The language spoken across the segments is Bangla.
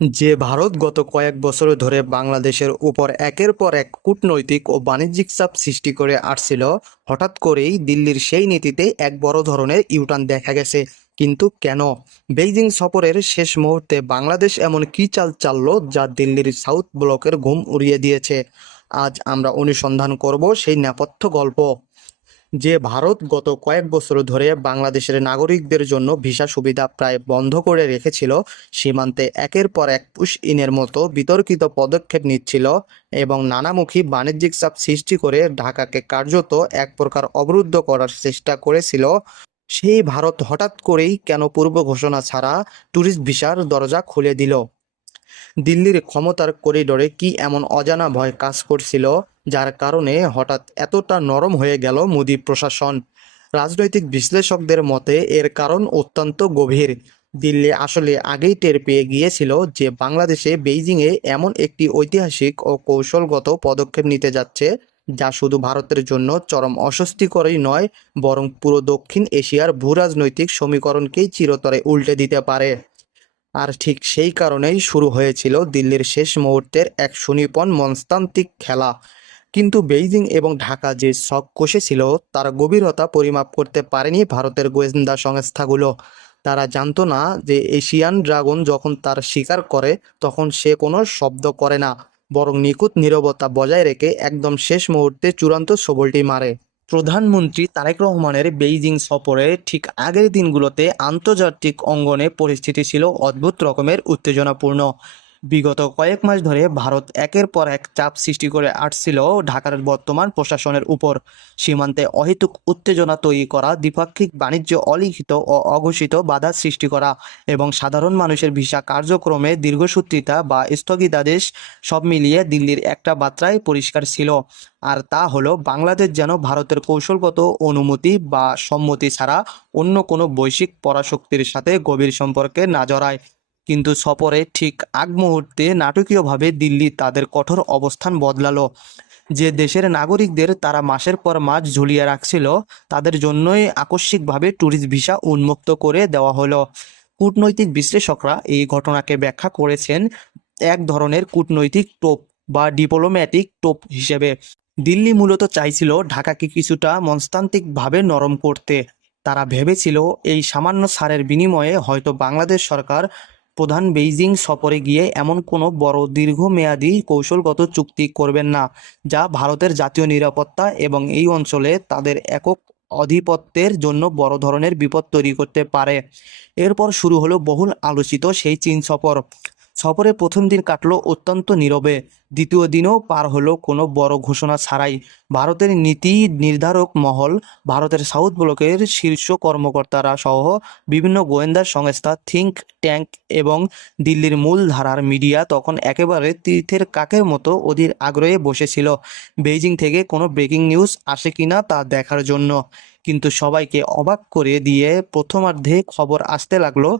যে ভারত গত কয়েক বছর ধরে বাংলাদেশের উপর একের পর এক কূটনৈতিক ও বাণিজ্যিক চাপ সৃষ্টি করে আসছিল, হঠাৎ করেই দিল্লির সেই নীতিতে এক বড় ধরনের ইউটার্ন দেখা গেছে। কিন্তু কেন? বেইজিং সফরের শেষ মুহূর্তে বাংলাদেশ এমন কী চাল চাললো যা দিল্লির সাউথ ব্লকের ঘুম উড়িয়ে দিয়েছে? আজ আমরা অনুসন্ধান করব সেই নেপথ্য গল্প। যে ভারত গত কয়েক বছর ধরে বাংলাদেশের নাগরিকদের জন্য ভিসা সুবিধা প্রায় বন্ধ করে রেখেছিল, সীমান্তে একের পর এক পুশ ইনের মতো বিতর্কিত পদক্ষেপ নিচ্ছিল এবং নানামুখী বাণিজ্যিক চাপ সৃষ্টি করে ঢাকাকে কার্যত এক প্রকার অবরুদ্ধ করার চেষ্টা করেছিল, সেই ভারত হঠাৎ করেই কেন পূর্ব ঘোষণা ছাড়া ট্যুরিস্ট ভিসার দরজা খুলে দিল? দিল্লির ক্ষমতার করিডোরে কি এমন অজানা ভয় কাজ করছিল যার কারণে হঠাৎ এতটা নরম হয়ে গেল মোদি প্রশাসন? রাজনৈতিক বিশ্লেষকদের মতে এর কারণ অত্যন্ত গভীর। দিল্লি আসলে আগেই টের পেয়ে গিয়েছিল যে বাংলাদেশে বেইজিংয়ে এমন একটি ঐতিহাসিক ও কৌশলগত পদক্ষেপ নিতে যাচ্ছে যা শুধু ভারতের জন্য চরম অস্বস্তিকরই নয়, বরং পুরো দক্ষিণ এশিয়ার ভূরাজনৈতিক সমীকরণকেই চিরতরে উল্টে দিতে পারে। আর ঠিক সেই কারণেই শুরু হয়েছিল দিল্লির শেষ মুহূর্তের এক সুনিপুণ মনস্তাত্ত্বিক খেলা। কিন্তু বেইজিং এবং ঢাকা যে ছক কষেছিল তার গভীরতা পরিমাপ করতে পারেনি ভারতের গোয়েন্দা সংস্থাগুলো। তারা জানতো না যে এশিয়ান ড্রাগন যখন তার শিকার করে তখন সে কোনো শব্দ করে না, বরং নিখুঁত নীরবতা বজায় রেখে একদম শেষ মুহূর্তে চূড়ান্ত সবলটি মারে। প্রধানমন্ত্রী তারেক রহমানের বেইজিং সফরে ঠিক আগের দিনগুলোতে আন্তর্জাতিক অঙ্গনে পরিস্থিতি ছিল অদ্ভুত রকমের উত্তেজনাপূর্ণ। বিগত কয়েক মাস ধরে ভারত একের পর এক চাপ সৃষ্টি করে আসছিল ঢাকার বর্তমান প্রশাসনের উপর। সীমান্তে অহেতুক উত্তেজনা তৈরি করা, দ্বিপাক্ষিক বাণিজ্য অলিখিত ও অঘোষিত বাধা সৃষ্টি করা এবং সাধারণ মানুষের ভিসা কার্যক্রমে দীর্ঘসূত্রিতা বা স্থগিতাদেশ, সব মিলিয়ে দিল্লির একটা বার্তাই পরিষ্কার ছিল, আর তা হলো বাংলাদেশ যেন ভারতের কৌশলগত অনুমতি বা সম্মতি ছাড়া অন্য কোনো বৈশ্বিক পরাশক্তির সাথে গভীর সম্পর্কে না জড়ায়। কিন্তু সফরে ঠিক আগ মুহূর্তে নাটকীয়ভাবে দিল্লি তাদের কঠোর অবস্থান বদলালো। যে দেশের নাগরিকদের তারা মাসের পর মাস ঝুলিয়ে রাখছিল, তাদের জন্যই আকস্মিকভাবে ট্যুরিস্ট ভিসা উন্মুক্ত করে দেওয়া হলো। কূটনৈতিক বিশ্লেষকরা এই ঘটনাকে ব্যাখ্যা করেছেন এক ধরনের কূটনৈতিক টোপ বা ডিপ্লোম্যাটিক টোপ হিসেবে। দিল্লি মূলত চাইছিল ঢাকাকে কিছুটা মনস্তাত্ত্বিকভাবে নরম করতে। তারা ভেবেছিল এই সামান্য ছাড়ের বিনিময়ে হয়তো বাংলাদেশ সরকার প্রধান বেইজিং সফরে গিয়ে এমন কোনো বড় দীর্ঘমেয়াদী কৌশলগত চুক্তি করবেন না যা ভারতের জাতীয় নিরাপত্তা এবং এই অঞ্চলে তাদের একক আধিপত্যের জন্য বড় ধরনের বিপদ তৈরি করতে পারে। এরপর শুরু হলো বহুল আলোচিত সেই চীন সফর। সফরের প্রথম দিন কাটলো অত্যন্ত নীরবে, দ্বিতীয় দিনও পার হলো কোনো বড় ঘোষণা ছাড়াই। ভারতের নীতি নির্ধারক মহল, ভারতের সাউথ ব্লকের শীর্ষ কর্মকর্তারা সহ বিভিন্ন গোয়েন্দা সংস্থা, থিঙ্ক ট্যাঙ্ক এবং দিল্লির মূলধারার মিডিয়া তখন একেবারে তীর্থের কাকের মতো অধীর আগ্রহে বসেছিল বেইজিং থেকে কোনো ব্রেকিং নিউজ আসে কিনা তা দেখার জন্য। কিন্তু সবাইকে অবাক করে দিয়ে প্রথমার্ধে খবর আসতে লাগলো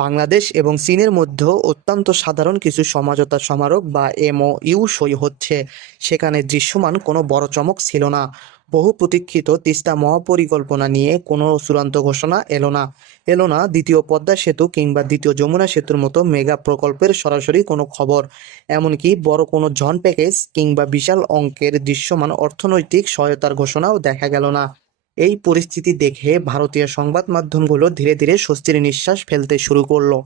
বাংলাদেশ এবং চীনের মধ্যেও অত্যন্ত সাধারণ কিছু সমঝোতা স্মারক বা এমওইউ সই হচ্ছে। সেখানে দৃশ্যমান কোনো বড় চমক ছিল না। বহু প্রতীক্ষিত তিস্তা মহাপরিকল্পনা নিয়ে কোনো চূড়ান্ত ঘোষণা এলো না দ্বিতীয় পদ্মা সেতু কিংবা দ্বিতীয় যমুনা সেতুর মতো মেগা প্রকল্পের সরাসরি কোনো খবর। এমনকি বড় কোনো জন প্যাকেজ কিংবা বিশাল অঙ্কের দৃশ্যমান অর্থনৈতিক সহায়তার ঘোষণাও দেখা গেল না। এই পরিস্থিতি দেখে ভারতীয় সংবাদ মাধ্যমগুলো ধীরে ধীরে স্বস্তির নিঃশ্বাস ফেলতে শুরু করলো।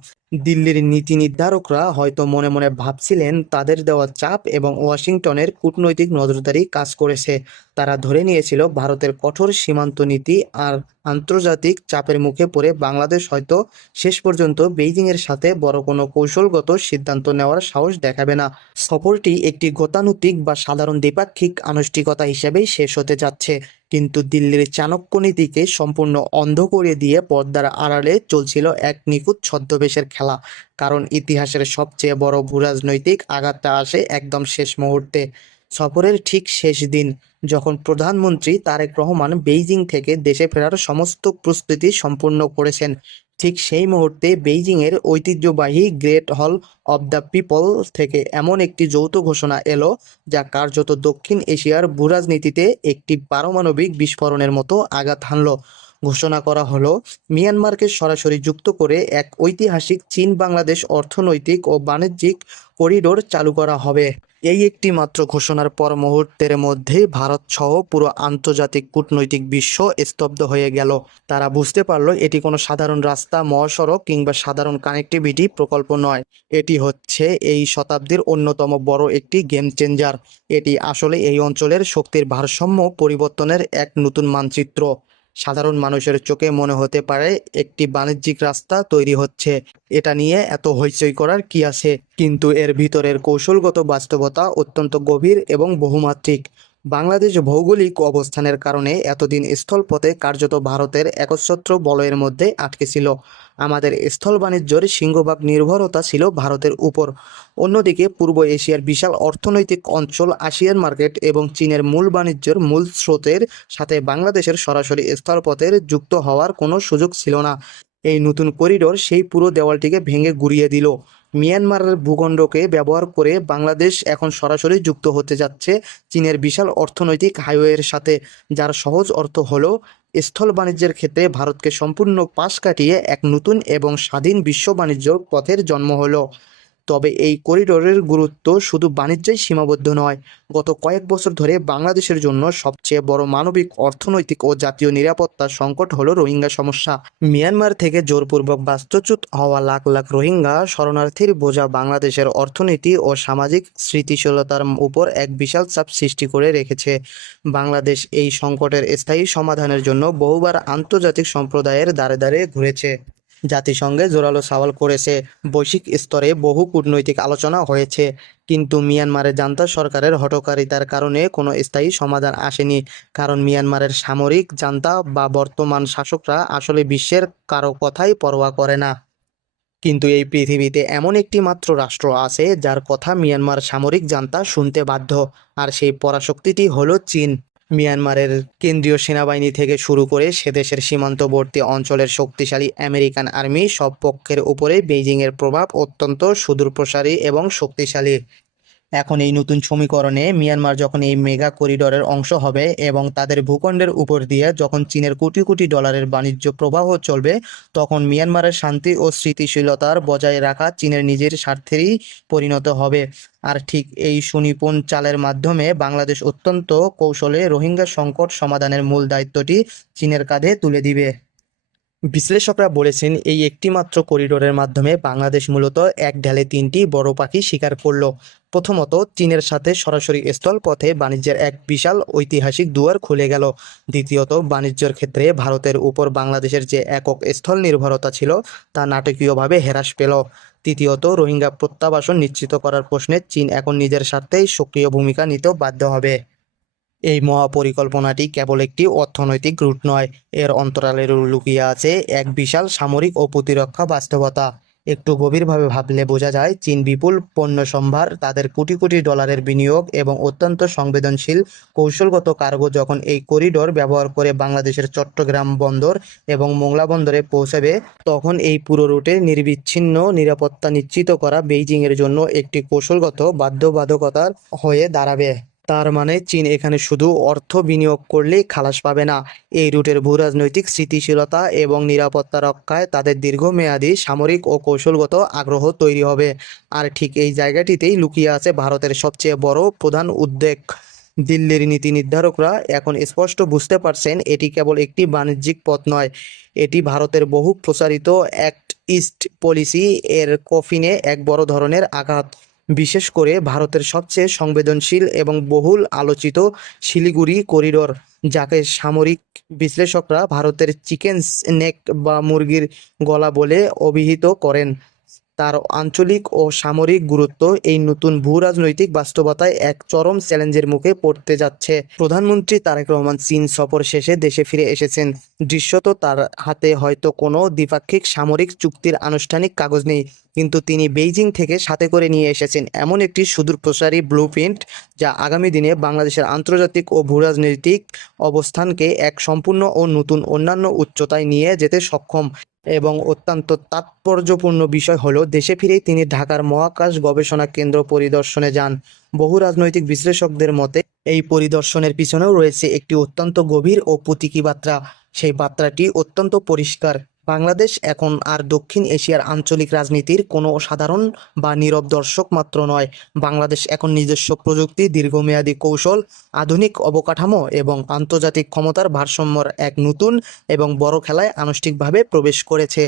দিল্লির নীতি নির্ধারকরা হয়তো মনে মনে ভাবছিলেন তাদের দেওয়া চাপ এবং ওয়াশিংটনের কূটনৈতিক নজরদারি কাজ করেছে। তারা ধরে নিয়েছিল ভারতের কঠোর সীমান্ত নীতি আর আন্তর্জাতিক চাপের মুখে পড়ে বাংলাদেশ হয়তো শেষ পর্যন্ত বেইজিংয়ের সাথে বড় কোনো কৌশলগত সিদ্ধান্ত নেওয়ার সাহস দেখাবে না। সফরটি একটি গতানুগতিক বা সাধারণ দ্বিপাক্ষিক আনুষ্ঠানিকতা হিসেবেই শেষ হতে যাচ্ছে, কিন্তু দিল্লির চাণক্য নীতিকে সম্পূর্ণ অন্ধ করে দিয়ে পর্দার আড়ালে চলছিল এক নিখুঁত ছদ্মবেশের খেলা। কারণ ইতিহাসের সবচেয়ে বড় ভূরাজনৈতিক আঘাতটা আসে একদম শেষ মুহূর্তে, সফরের ঠিক শেষ দিন, যখন প্রধানমন্ত্রী তারেক রহমান বেইজিং থেকে দেশে ফেরার সমস্ত প্রস্তুতি সম্পূর্ণ করেছেন। ঠিক সেই মুহূর্তে বেইজিংয়ের ঐতিহ্যবাহী গ্রেট হল অব দ্য পিপল থেকে এমন একটি যৌথ ঘোষণা এলো যা কার্যত দক্ষিণ এশিয়ার ভূরাজনীতিতে একটি পারমাণবিক বিস্ফোরণের মতো আঘাত হানল। ঘোষণা করা হলো মিয়ানমারকে সরাসরি যুক্ত করে এক ঐতিহাসিক চীন বাংলাদেশ অর্থনৈতিক ও বাণিজ্যিক করিডোর চালু করা হবে। এই একটি মাত্র ঘোষণার পর মুহূর্তের মধ্যেই ভারত সহ পুরো আন্তর্জাতিক কূটনৈতিক বিশ্ব স্তব্ধ হয়ে গেল। তারা বুঝতে পারল এটি কোনো সাধারণ রাস্তা, মহাসড়ক কিংবা সাধারণ কানেক্টিভিটি প্রকল্প নয়। এটি হচ্ছে এই শতাব্দীর অন্যতম বড় একটি গেম চেঞ্জার। এটি আসলে এই অঞ্চলের শক্তির ভারসাম্য পরিবর্তনের এক নতুন মানচিত্র। সাধারণ মানুষের চোখে মনে হতে পারে একটি বাণিজ্যিক রাস্তা তৈরি হচ্ছে, এটা নিয়ে এত হইচই করার কি আছে, কিন্তু এর ভিতরের কৌশলগত বাস্তবতা অত্যন্ত গভীর এবং বহুমাত্রিক। বাংলাদেশ ভৌগোলিক অবস্থানের কারণে এতদিন স্থলপথে কার্যত ভারতের একচ্ছত্র বলয়ের মধ্যে আটকে ছিল। আমাদের স্থল বাণিজ্যের সিংহভাগ নির্ভরতা ছিল ভারতের উপর। অন্যদিকে পূর্ব এশিয়ার বিশাল অর্থনৈতিক অঞ্চল, আসিয়ান মার্কেট এবং চীনের মূল বাণিজ্যের মূল স্রোতের সাথে বাংলাদেশের সরাসরি স্থলপথের যুক্ত হওয়ার কোনো সুযোগ ছিল না। এই নতুন করিডোর সেই পুরো দেওয়ালটিকে ভেঙে গুঁড়িয়ে দিল। মিয়ানমারের ভূখণ্ডকে ব্যবহার করে বাংলাদেশ এখন সরাসরি যুক্ত হতে যাচ্ছে চীনের বিশাল অর্থনৈতিক হাইওয়ের সাথে, যার সহজ অর্থ হলো স্থল বাণিজ্যের ক্ষেত্রে ভারতকে সম্পূর্ণ পাশ কাটিয়ে এক নতুন এবং স্বাধীন বিশ্ব বাণিজ্য পথের জন্ম হলো। তবে এই করিডোরের গুরুত্ব শুধু বাণিজ্যেই সীমাবদ্ধ নয়। গত কয়েক বছর ধরে বাংলাদেশের জন্য সবচেয়ে বড় মানবিক, অর্থনৈতিক ও জাতীয় নিরাপত্তা সংকট হলো রোহিঙ্গা সমস্যা। মিয়ানমার থেকে জোরপূর্বক বাস্তুচ্যুত হওয়া লাখ লাখ রোহিঙ্গা শরণার্থীর বোঝা বাংলাদেশের অর্থনীতি ও সামাজিক স্থিতিশীলতার উপর এক বিশাল চাপ সৃষ্টি করে রেখেছে। বাংলাদেশ এই সংকটের স্থায়ী সমাধানের জন্য বহুবার আন্তর্জাতিক সম্প্রদায়ের দ্বারে দ্বারে ঘুরেছে, জাতিসংঘে জোরালো সওয়াল করেছে, বৈশ্বিক স্তরে বহু কূটনৈতিক আলোচনা হয়েছে, কিন্তু মিয়ানমারের জান্তা সরকারের হঠকারিতার কারণে কোনো স্থায়ী সমাধান আসেনি। কারণ মিয়ানমারের সামরিক জান্তা বা বর্তমান শাসকরা আসলে বিশ্বের কারো কথাই পরোয়া করে না। কিন্তু এই পৃথিবীতে এমন একটি মাত্র রাষ্ট্র আছে যার কথা মিয়ানমার সামরিক জান্তা শুনতে বাধ্য, আর সেই পরাশক্তিটি হলো চীন। মিয়ানমারের কেন্দ্রীয় সেনাবাহিনী থেকে শুরু করে সে দেশের সীমান্তবর্তী অঞ্চলের শক্তিশালী আমেরিকান আর্মি, সব পক্ষের উপরে বেইজিংয়ের প্রভাব অত্যন্ত সুদূরপ্রসারী এবং শক্তিশালী। এখন এই নতুন সমীকরণে মিয়ানমার যখন এই মেগা করিডোরের অংশ হবে এবং তাদের ভূখণ্ডের উপর দিয়ে যখন চীনের কোটি কোটি ডলারের বাণিজ্য প্রবাহ চলবে, তখন মিয়ানমারের শান্তি ও স্থিতিশীলতার বজায় রাখা চীনের নিজের স্বার্থেরই পরিণত হবে। আর ঠিক এই সুনিপুণ চালের মাধ্যমে বাংলাদেশ অত্যন্ত কৌশলে রোহিঙ্গা সংকট সমাধানের মূল দায়িত্বটি চীনের কাঁধে তুলে দিবে। বিশ্লেষকরা বলেছেন এই একটিমাত্র করিডোরের মাধ্যমে বাংলাদেশ মূলত এক ঢালে তিনটি বড় পাখি শিকার করল। প্রথমত, চীনের সাথে সরাসরি স্থলপথে বাণিজ্যের এক বিশাল ঐতিহাসিক দুয়ার খুলে গেল। দ্বিতীয়ত, বাণিজ্যের ক্ষেত্রে ভারতের উপর বাংলাদেশের যে একক স্থল নির্ভরতা ছিল তা নাটকীয়ভাবে হ্রাস পেল। তৃতীয়ত, রোহিঙ্গা প্রত্যাবাসন নিশ্চিত করার প্রশ্নে চীন এখন নিজের স্বার্থেই সক্রিয় ভূমিকা নিতেও বাধ্য হবে। এই মহাপরিকল্পনাটি কেবল একটি অর্থনৈতিক রুট নয়, এর অন্তরালে লুকিয়ে আছে এক বিশাল সামরিক ও প্রতিরক্ষা বাস্তবতা। একটু গভীরভাবে ভাবলে বোঝা যায় চীন বিপুল পণ্য সম্ভার, তাদের কোটি কোটি ডলারের বিনিয়োগ এবং অত্যন্ত সংবেদনশীল কৌশলগত কার্গো যখন এই করিডোর ব্যবহার করে বাংলাদেশের চট্টগ্রাম বন্দর এবং মোংলা বন্দরে পৌঁছাবে, তখন এই পুরো রুটে নিরবিচ্ছিন্ন নিরাপত্তা নিশ্চিত করা বেইজিংয়ের জন্য একটি কৌশলগত বাধ্যবাধকতার হয়ে দাঁড়াবে। তার মানে চীন এখানে শুধু অর্থ বিনিয়োগ করলেই খালাস পাবে না, এই রুটের ভূরাজনৈতিক স্থিতিশীলতা এবং নিরাপত্তা রক্ষায় তাদের দীর্ঘমেয়াদী সামরিক ও কৌশলগত আগ্রহ তৈরি হবে। আর ঠিক এই জায়গাটিতেই লুকিয়ে আছে ভারতের সবচেয়ে বড় প্রধান উদ্বেগ। দিল্লির নীতি নির্ধারকরা এখন স্পষ্ট বুঝতে পারছেন এটি কেবল একটি বাণিজ্যিক পথ নয়, এটি ভারতের বহু প্রচারিত অ্যাক্ট ইস্ট পলিসি এর কফিনে এক বড় ধরনের আঘাত। বিশেষ করে ভারতের সবচেয়ে সংবেদনশীল এবং বহুল আলোচিত শিলিগুড়ি করিডোর, যাকে সামরিক বিশ্লেষকরা ভারতের চিকেন নেক বা মুরগির গলা বলে অভিহিত করেন, তার আঞ্চলিক ও সামরিক গুরুত্ব এই নতুন ভূরাজনৈতিক বাস্তবতায় এক চরম চ্যালেঞ্জের মুখে পড়তে যাচ্ছে। প্রধানমন্ত্রী তারেক রহমান চীন সফর শেষে দেশে ফিরে এসেছেন। দৃশ্যত তার হাতে হয়তো কোনো দ্বিপাক্ষিক সামরিক চুক্তির আনুষ্ঠানিক কাগজ নেই, কিন্তু তিনি বেইজিং থেকে সাথে করে নিয়ে এসেছেন এমন একটি সুদূরপ্রসারী ব্লুপ্রিন্ট যা আগামী দিনে বাংলাদেশের আন্তর্জাতিক ও ভূরাজনৈতিক অবস্থানকে এক সম্পূর্ণ ও নতুন অন্যান্য উচ্চতায় নিয়ে যেতে সক্ষম। এবং অত্যন্ত তাৎপর্যপূর্ণ বিষয় হলো, দেশে ফিরেই তিনি ঢাকার মহাকাশ গবেষণা কেন্দ্র পরিদর্শনে যান। বহু রাজনৈতিক বিশ্লেষকদের মতে এই পরিদর্শনের পিছনেও রয়েছে একটি অত্যন্ত গভীর ও প্রতীকী বার্তা। সেই বার্তাটি অত্যন্ত পরিষ্কার। বাংলাদেশ এখন আর দক্ষিণ এশিয়ার আঞ্চলিক রাজনীতির কোনো সাধারণ বা নীরব দর্শক মাত্র নয়। বাংলাদেশ এখন নিজস্ব প্রযুক্তি, দীর্ঘমেয়াদী কৌশল, আধুনিক অবকাঠামো এবং আন্তর্জাতিক ক্ষমতার ভারসাম্যর এক নতুন এবং বড় খেলায় আনুষ্ঠানিকভাবে প্রবেশ করেছে।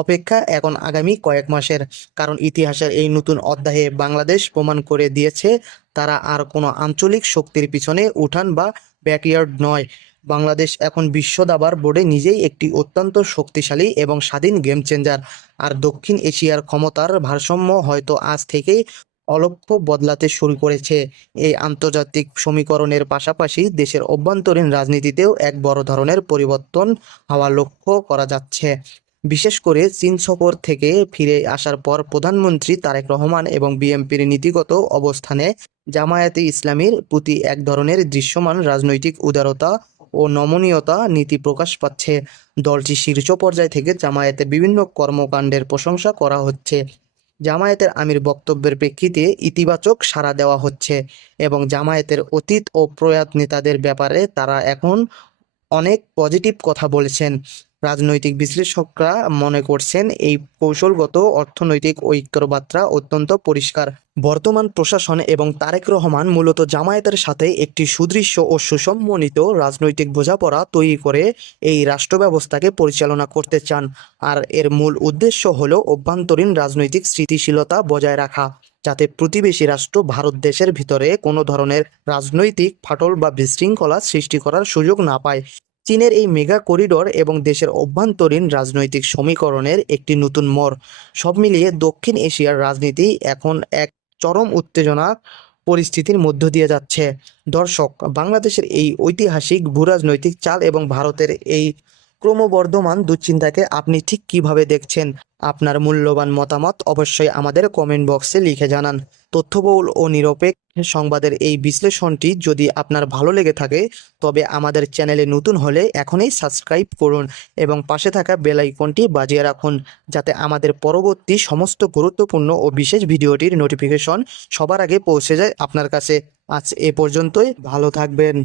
অপেক্ষা এখন আগামী কয়েক মাসের, কারণ ইতিহাসের এই নতুন অধ্যায়ে বাংলাদেশ প্রমাণ করে দিয়েছে তারা আর কোনো আঞ্চলিক শক্তির পিছনে উঠান বা ব্যাকইয়ার্ড নয়। বাংলাদেশ এখন বিশ্ব দাবার বোর্ডে নিজেই একটি অত্যন্ত শক্তিশালী এবং স্বাধীন গেম চেঞ্জার। আর দক্ষিণ এশিয়ার ক্ষমতার ভারসাম্য হয়তো আজ থেকেই অলক্ষ্য বদলাতে শুরু করেছে। এই আন্তর্জাতিক সমীকরণের পাশাপাশি দেশের অভ্যন্তরীণ রাজনীতিতেও এক বড় ধরনের পরিবর্তন হওয়া লক্ষ্য করা যাচ্ছে। বিশেষ করে চীন সফর থেকে ফিরে আসার পর প্রধানমন্ত্রী তারেক রহমান এবং বিএনপির নীতিগত অবস্থানে জামায়াতে ইসলামীর প্রতি এক ধরনের দৃশ্যমান রাজনৈতিক উদারতা ও নমনীয়তা নীতি প্রকাশ পাচ্ছে। দলটি শীর্ষ পর্যায় থেকে জামায়াতের বিভিন্ন কর্মকাণ্ডের প্রশংসা করা হচ্ছে। জামায়াতের আমির বক্তব্যের প্রেক্ষিতে ইতিবাচক সাড়া দেওয়া হচ্ছে এবং জামায়াতের অতীত ও প্রয়াত নেতাদের ব্যাপারে তারা এখন অনেক পজিটিভ কথা বলেছেন। রাজনৈতিক বিশ্লেষকরা মনে করছেন এই কৌশলগত অর্থনৈতিক ঐক্যর বার্তা অত্যন্ত পরিষ্কার। বর্তমান প্রশাসন এবং তারেক রহমান মূলত জামায়াতের সাথে একটি সুদৃশ্য ও সুসমন্বিত রাজনৈতিক বোঝাপড়া তৈরি করে এই রাষ্ট্র ব্যবস্থাকে পরিচালনা করতে চান। আর এর মূল উদ্দেশ্য হলো অভ্যন্তরীণ রাজনৈতিক স্থিতিশীলতা বজায় রাখা, যাতে প্রতিবেশী রাষ্ট্র ভারত দেশের ভিতরে কোনো ধরনের রাজনৈতিক ফাটল বা বিশৃঙ্খলা সৃষ্টি করার সুযোগ না পায়। চীনের এই মেগা করিডোর এবং দেশের অভ্যন্তরীণ রাজনৈতিক সমীকরণের একটি নতুন মোড়, সব মিলিয়ে দক্ষিণ এশিয়ার রাজনীতি এখন এক চরম উত্তেজনা পরিস্থিতির মধ্য দিয়ে যাচ্ছে। দর্শক, বাংলাদেশের এই ঐতিহাসিক ভূরাজনৈতিক চাল এবং ভারতের এই ক্রমবর্ধমান দুশ্চিন্তাকে আপনি ঠিক কিভাবে দেখছেন? আপনার মূল্যবান মতামত অবশ্যই আমাদের কমেন্ট বক্সে লিখে জানান। তথ্যবহুল ও নিরপেক্ষ সংবাদের এই বিশ্লেষণটি যদি আপনার ভালো লেগে থাকে, তবে আমাদের চ্যানেলে নতুন হলে এখনই সাবস্ক্রাইব করুন এবং পাশে থাকা বেল আইকনটি বাজিয়ে রাখুন, যাতে আমাদের পরবর্তী সমস্ত গুরুত্বপূর্ণ ও বিশেষ ভিডিওটির নোটিফিকেশন সবার আগে পৌঁছে যায় আপনার কাছে। আজ এ পর্যন্তই, ভালো থাকবেন।